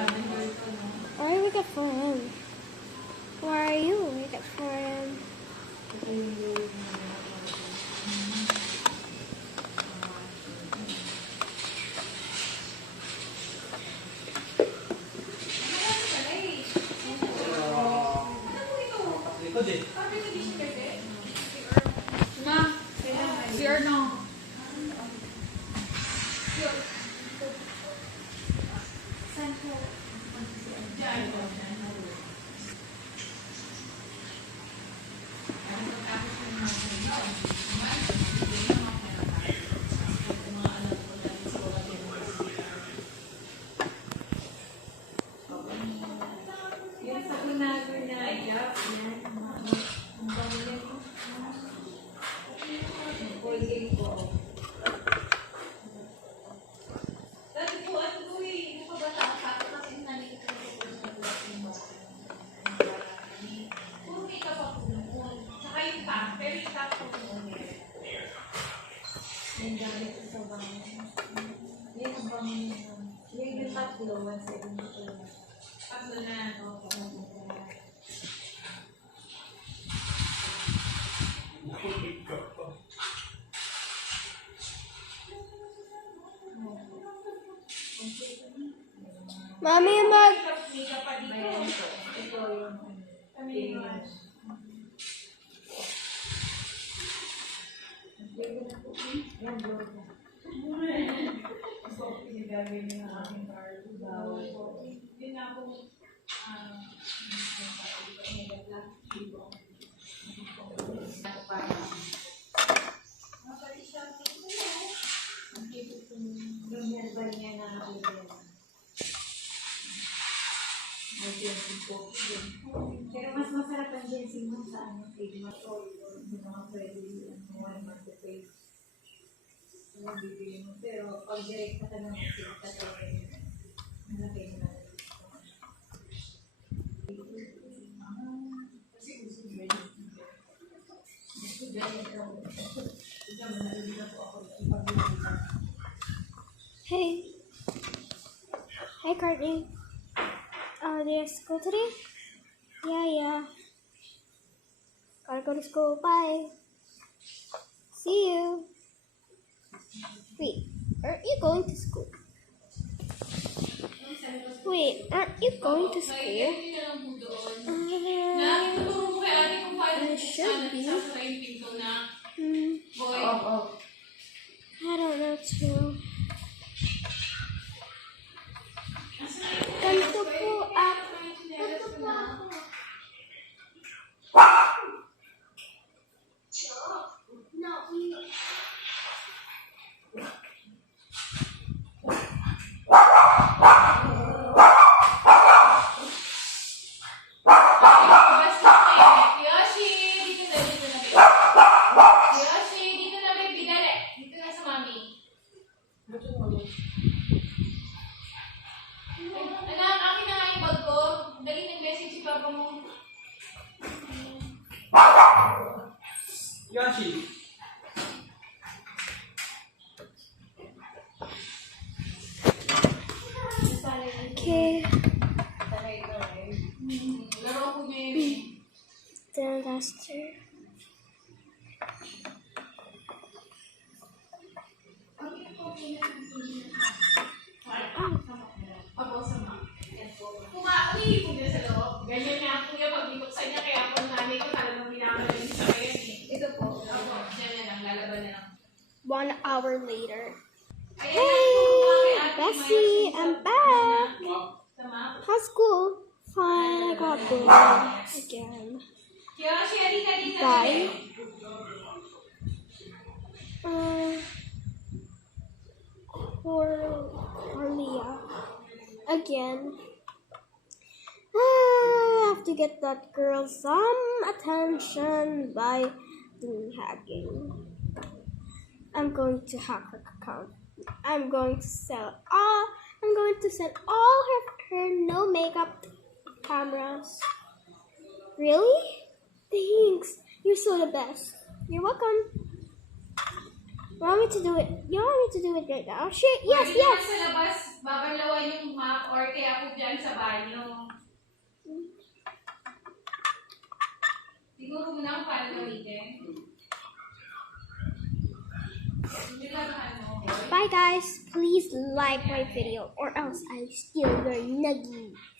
Why are we got for him? Why are you waiting for him? Mami, mag... Pero mas masarap ang ginseng mo sa ano, Sigma or yung mga pwede yung mga marketplace. Yung bibili mo. Pero pag direct ka naman sila tatawin, hanapin mo na. Hey. Hi, Courtney. Do you have school today? Yeah. Gotta go to school. Bye. See you. Wait, aren't you going to school? Wait, aren't you going to school? I should be. I don't know too. Ganito po ako. Yoshi. Okay. The duster. Ganyan nga po yung pag-ibuksan niya, kaya po nanay ko talagang pinakalim sa kaya eh. Ito po. Opo, dyan na lang, lalaban na lang. 1 hour later. Ayan, Hey, Bessie, I'm back. How's school? Fine, I got bored again. Yoshi, halika. Bye. Corlia. Again. I have to get that girl some attention by doing hacking. I'm going to hack her account. I'm going to sell all her no makeup cameras. Really? Thanks. You're so the best. You're welcome. You want me to do it? You want me to do it right now? Shit. Yes. Sa labas, babanlawan yung map or kaya po gamit dyan sa banyo. Siguro mo na kung paano gamitin. Nilalaman mo. Bye guys, please like my video or else I'll steal your nuggies.